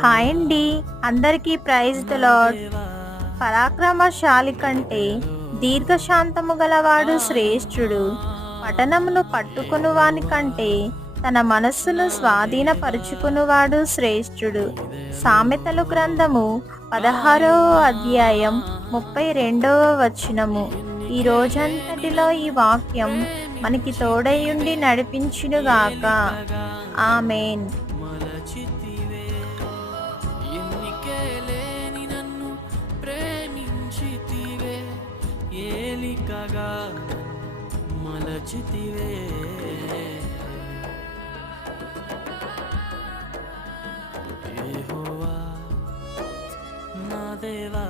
Hi అండి. అందరికీ praise the lord. పరాక్రమశాలి కంటే దీర్ఘశాంతము గలవాడు శ్రేష్ఠుడు. పట్టణమును పట్టుకొనువాని కంటే తన మనస్సును స్వాధీనపరుచుకునివాడు శ్రేష్ఠుడు. సామెతలు గ్రంథము 16వ అధ్యాయం 32వ వచనము. ఈ రోజంతటిలో ఈ వాక్యం మనకి తోడయుండి నడిపించునుగాక. ఆమేన్. ఎన్నికేలేని నన్ను ప్రేమించితివే, ఏలికగా నన్ను మలచితివే. యెహోవా నా దేవా,